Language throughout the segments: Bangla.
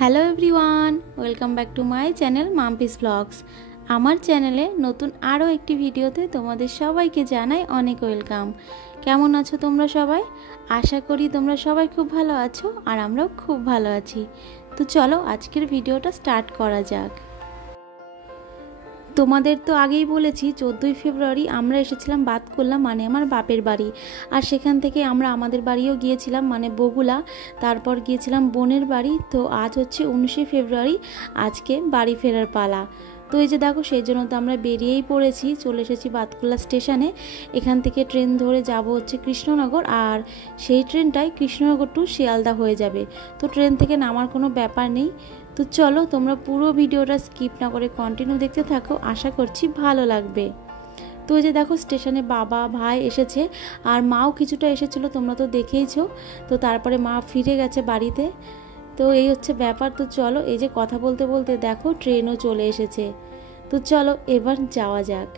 Hello everyone, welcome back to my channel Mampi's vlogs. আমার চ্যানেলে নতুন আরও একটি ভিডিওতে তোমাদের সবাইকে জানাই অনেক ওয়েলকাম। কেমন আছো তোমরা সবাই? আশা করি তোমরা সবাই খুব ভালো আছো আর আমরাও খুব ভালো আছি। তো চলো আজকের ভিডিওটা স্টার্ট করা যাক। তোমাদের তো আগেই বলেছি 14ই ফেব্রুয়ারি আমরা এসেছিলাম বাতকুল্লা, মানে আমার বাপের বাড়ি। আর সেখান থেকে আমরা আমাদের বাড়িও গিয়েছিলাম, মানে বগুলা। তারপর গিয়েছিলাম বোনের বাড়ি। তো আজ হচ্ছে 19শে ফেব্রুয়ারি, আজকে বাড়ি ফেরার পালা। তো এই যে দেখো, সেই জন্য তো আমরা বেরিয়েই পড়েছি, চলে এসেছি বাতকুল্লা স্টেশনে। এখান থেকে ট্রেন ধরে যাব হচ্ছে কৃষ্ণনগর, আর সেই ট্রেনটাই কৃষ্ণনগর টু শিয়ালদা হয়ে যাবে। তো ট্রেন থেকে নামার কোনো ব্যাপার নেই। তো চলো তোমরা পুরো ভিডিওটা স্কিপ না করে কন্টিনিউ দেখতে থাকো, আশা করছি ভালো লাগবে। তো এই যে দেখো, স্টেশনে বাবা ভাই এসেছে আর মাও কিছুটা এসেছিলো, তোমরা তো দেখেইছো। তো তারপরে মা ফিরে গেছে বাড়িতে। তো এই হচ্ছে ব্যাপার। তো চলো, এই যে কথা বলতে বলতে দেখো ট্রেনও চলে এসেছে। তো চলো এবার যাওয়া যাক।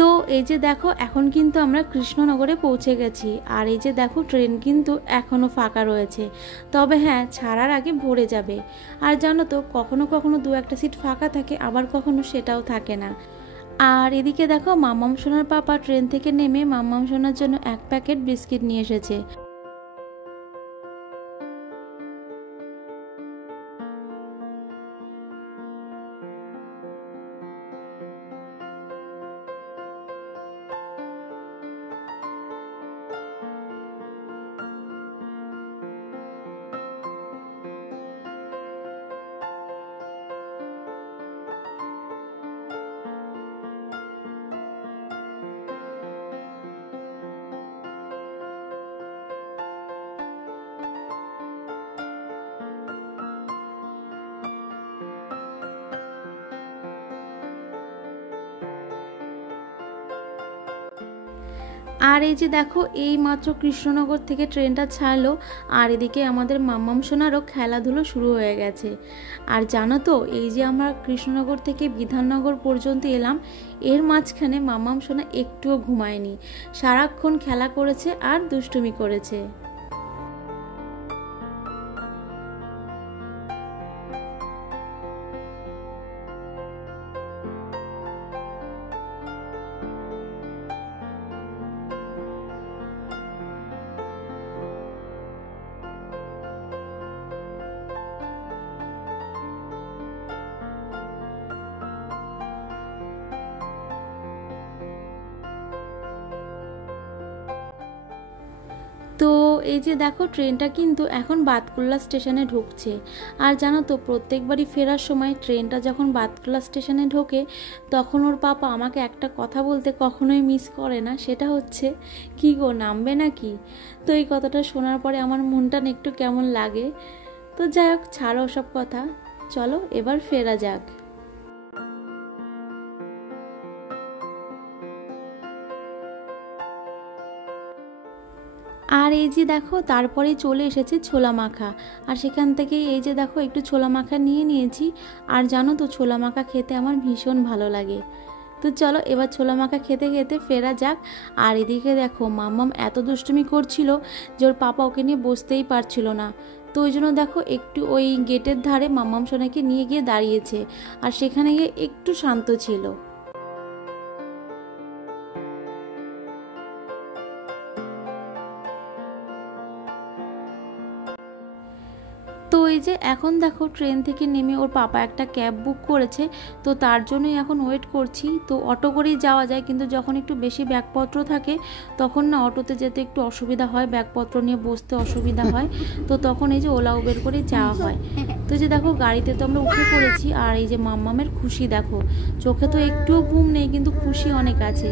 তো এই যে দেখো, এখন কিন্তু আমরা কৃষ্ণনগরে পৌঁছে গেছি। আর এই যে দেখো, ট্রেন কিন্তু এখনও ফাঁকা রয়েছে, তবে হ্যাঁ ছাড়ার আগে ভরে যাবে। আর জানো তো, কখনো কখনো দু একটা সিট ফাঁকা থাকে, আবার কখনো সেটাও থাকে না। আর এদিকে দেখো, মাম্মাম সোনার পাপা ট্রেন থেকে নেমে মাম্মাম সোনার জন্য এক প্যাকেট বিস্কিট নিয়ে এসেছে। আর এই যে দেখো, এই মাত্র কৃষ্ণনগর থেকে ট্রেনটা ছাড়লো, আর এদিকে আমাদের মাম্মাম সোনারও খেলাধুলো শুরু হয়ে গেছে। আর জানো তো, এই যে আমরা কৃষ্ণনগর থেকে বিধাননগর পর্যন্ত এলাম, এর মাঝখানে মাম্মাম সোনা একটুও ঘুমায়নি, সারাক্ষণ খেলা করেছে আর দুষ্টুমি করেছে। তো এই যে দেখো, ট্রেনটা কিন্তু এখন বাতকুল্লা স্টেশনে ঢুকছে। আর জানো তো, প্রত্যেকবারই ফেরার সময় ট্রেনটা যখন বাতকুল্লা স্টেশনে ঢোকে, তখন ওর পাপা আমাকে একটা কথা বলতে কখনোই মিস করে না, সেটা হচ্ছে, কি গো নামবে নাকি? তো এই কথাটা শোনার পরে আমার মনটা একটু কেমন লাগে। তো যাই হোক, ছাড়ো সব কথা, চলো এবার ফেরা যাক। আর এই যে দেখো, তারপরে চলে এসেছে ছোলা মাখা। আর সেখান থেকে এই যে দেখো, একটু ছোলা মাখা নিয়ে নিয়েছি। আর জানো তো, ছোলা মাখা খেতে আমার ভীষণ ভালো লাগে। তো চলো এবার ছোলা মাখা খেতে খেতে ফেরা যাক। আর এদিকে দেখো, মাম্মাম এত দুষ্টুমি করছিল যে ওর পাপা ওকে নিয়ে বসতেই পারছিল না। তো ওই জন্য দেখো, একটু ওই গেটের ধারে মাম্মাম সোনাকে নিয়ে গিয়ে দাঁড়িয়েছে, আর সেখানে গিয়ে একটু শান্ত ছিল। তো এই যে এখন দেখো, ট্রেন থেকে নেমে ওর পাপা একটা ক্যাব বুক করেছে, তো তার জন্যই এখন ওয়েট করছি। তো অটো করেই যাওয়া যায়, কিন্তু যখন একটু বেশি ব্যাগপত্র থাকে তখন না অটোতে যেতে একটু অসুবিধা হয়, ব্যাগপত্র নিয়ে বসতে অসুবিধা হয়। তো তখন এই যে ওলা উবের করে যাওয়া হয়। তো যে দেখো, গাড়িতে তো আমরা উঠে পড়েছি। আর এই যে মাম্মামের খুশি দেখো, চোখে তো একটুও ঘুম নেই, কিন্তু খুশি অনেক আছে।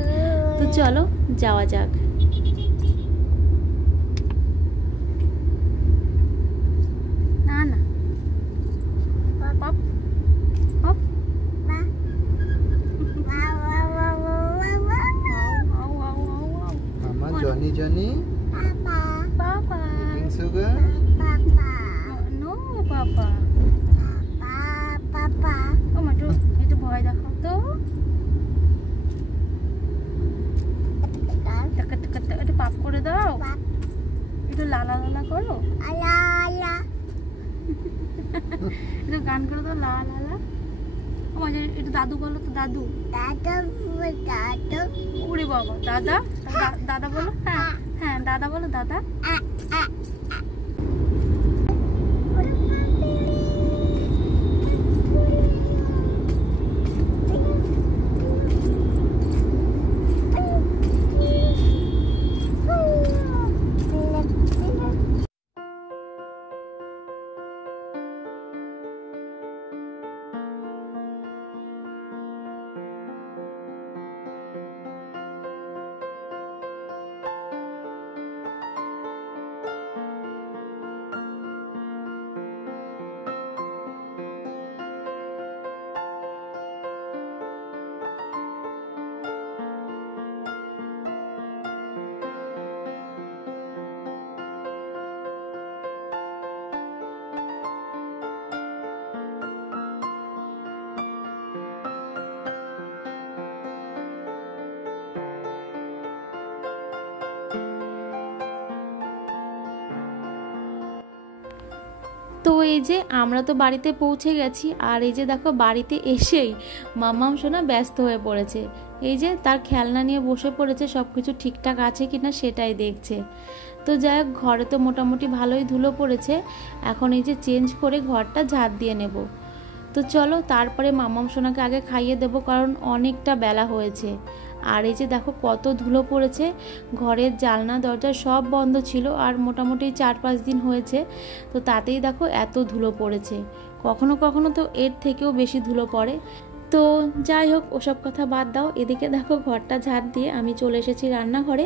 তো চলো যাওয়া যাক। Johnny, Johnny. Papa. Papa. Eating sugar. Papa. No, Papa. Papa. Oh, my God. Itu এটা গান করে দাও, লা লা লা। আমার এটা দাদু বলো তো, দাদু। ওরে বাবা, দাদা, দাদা বলো। হ্যাঁ হ্যাঁ, দাদা বলো, দাদা। তো এই যে আমরা তো বাড়িতে পৌঁছে গেছি, আর এই যে দেখো বাড়িতে এসেই মাম্মাম সোনা ব্যস্ত হয়ে পড়েছে। এই যে তার খেলনা নিয়ে বসে পড়েছে, সব কিছু ঠিকঠাক আছে কিনা সেটাই দেখছে। তো যাই হোক, ঘরে তো মোটামুটি ভালোই ধুলো পড়েছে, এখন এই যে চেঞ্জ করে ঘরটা ঝাড় দিয়ে নেব। তো চলো, তারপরে মাম্মাম সোনাকে আগে খাইয়ে দেবো, কারণ অনেকটা বেলা হয়েছে। আর এই যে দেখো কত ধুলো পড়েছে, ঘরের জানলা দরজা সব বন্ধ ছিল, আর মোটামুটি 4-5 দিন হয়েছে, তো তাতেই দেখো এত ধুলো পড়েছে। কখনো কখনো তো এর থেকেও বেশি ধুলো পড়ে। তো যাই হোক, ওসব কথা বাদ দাও। এদিকে দেখো ঘরটা ঝাড় দিয়ে আমি চলে এসেছি রান্নাঘরে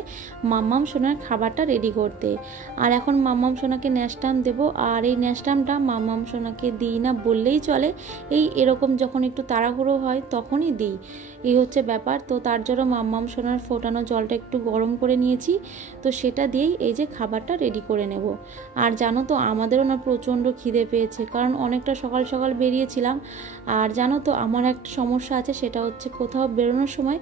মাম্মাম সোনার খাবারটা রেডি করতে। আর এখন মাম্মাম সোনাকে ন্যাস্টাম দেবো, আর এই ন্যাস্টামটা মাম্মাম সোনাকে দিই না বললেই চলে। এরকম যখন একটু তাড়াহুড়ো হয় তখনই দিই, এই হচ্ছে ব্যাপার। তো তার জন্য মাম্মাম সোনার ফোটানো জলটা একটু গরম করে নিয়েছি, তো সেটা দিয়েই এই যে খাবারটা রেডি করে নেব। আর জানো তো, আমাদেরও না প্রচণ্ড খিদে পেয়েছে, কারণ অনেকটা সকাল সকাল বেরিয়েছিলাম। আর জানো তো, আমার একটা সমস্যা আছে, সেটা হচ্ছে কোথাও বেরোনোর সময়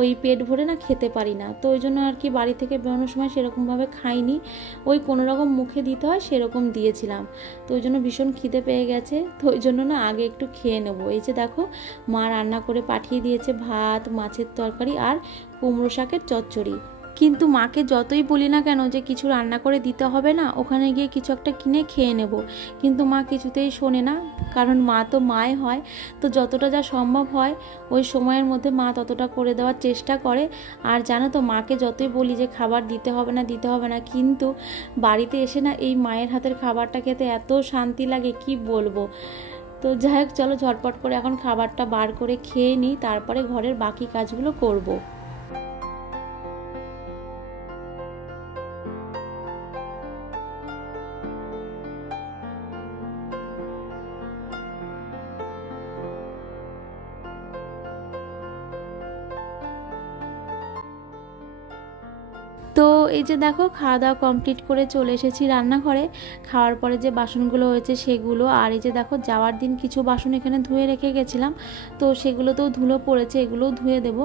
ওই পেট ভরে না খেতে পারি না। তো ওই জন্য আর কি বাড়ি থেকে বেরোনোর সময় সেরকমভাবে খাইনি, ওই কোনো রকম মুখে দিতে হয় সেরকম দিয়েছিলাম। তো ওই জন্য ভীষণ খিদে পেয়ে গেছে, তো ওই জন্য না আগে একটু খেয়ে নেবো। এই যে দেখো মা রান্না করে পাঠিয়ে দিয়েছে ভাত, মাছের তরকারি আর কুমড়ো শাকের চচ্চড়ি। কিন্তু মাকে যতই বলি না কেন যে কিছু রান্না করে দিতে হবে না, ওখানে গিয়ে কিছু একটা কিনে খেয়ে নেব, কিন্তু মা কিছুতেই শোনে না, কারণ মা তো মাই হয়। তো যতটা যা সম্ভব হয় ওই সময়ের মধ্যে মা ততটা করে দেওয়ার চেষ্টা করে। আর জানো তো, মাকে যতই বলি যে খাবার দিতে হবে না, কিন্তু বাড়িতে এসে না এই মায়ের হাতের খাবারটা খেতে এত শান্তি লাগে, কি বলবো। তো যাই হোক, চলো ঝটপট করে এখন খাবারটা বার করে খেয়ে নিই, তারপরে ঘরের বাকি কাজগুলো করব। তো এই যে দেখো খাওয়া দাওয়া কমপ্লিট করে চলে এসেছি রান্নাঘরে। খাওয়ার পরে যে বাসনগুলো হয়েছে সেগুলো, আর এই যে দেখো যাওয়ার দিন কিছু বাসন এখানে ধুয়ে রেখে গেছিলাম, তো সেগুলোতেও ধুলো পড়েছে, এগুলোও ধুয়ে দেবো।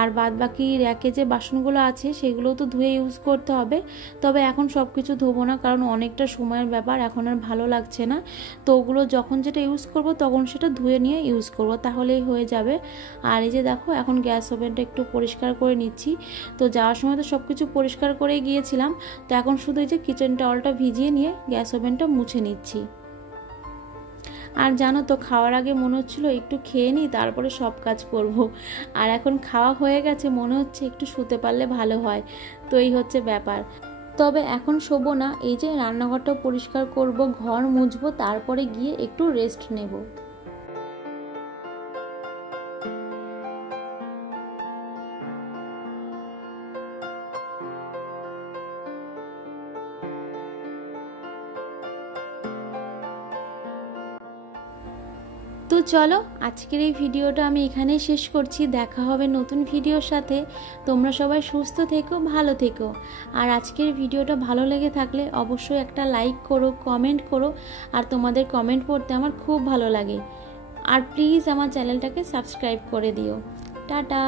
আর বাদ বাকি র্যাকে যে বাসনগুলো আছে সেগুলোও তো ধুয়ে ইউজ করতে হবে। তবে এখন সব কিছু ধোবো না, কারণ অনেকটা সময়ের ব্যাপার, এখন আর ভালো লাগছে না। তো ওগুলো যখন যেটা ইউজ করব তখন সেটা ধুয়ে নিয়ে ইউজ করব, তাহলেই হয়ে যাবে। আর এই যে দেখো এখন গ্যাস ওভেনটা একটু পরিষ্কার করে নিচ্ছি। তো যাওয়ার সময় তো সব কিছু পরিষ্কার করে গিয়েছিলাম, তো এখন শুধু এই যে কিচেন টাওয়ালটা ভিজিয়ে নিয়ে গ্যাস ওভেনটা মুছে নিচ্ছি। আর জানো তো, খাওয়ার আগে মনে হচ্ছিল একটু খেয়ে নিই তারপরে সব কাজ করব, আর এখন খাওয়া হয়ে গেছে, মনে হচ্ছে একটু শুতে পারলে ভালো হয়। তো এই হচ্ছে ব্যাপার। তবে এখন শোবো না, এই যে রান্নাঘরটা পরিষ্কার করব, ঘর মুছবো, তারপরে গিয়ে একটু রেস্ট নেব। তো চলো, আজকের এই ভিডিওটা আমি এখানেই শেষ করছি। দেখা হবে নতুন ভিডিওর সাথে। তোমরা সবাই সুস্থ থেকো, ভালো থেকো। আর আজকের ভিডিওটা ভালো লেগে থাকলে অবশ্যই একটা লাইক করো, কমেন্ট করো, আর তোমাদের কমেন্ট পড়তে আমার খুব ভালো লাগে। আর প্লিজ আমার চ্যানেলটাকে সাবস্ক্রাইব করে দিও। টাটা।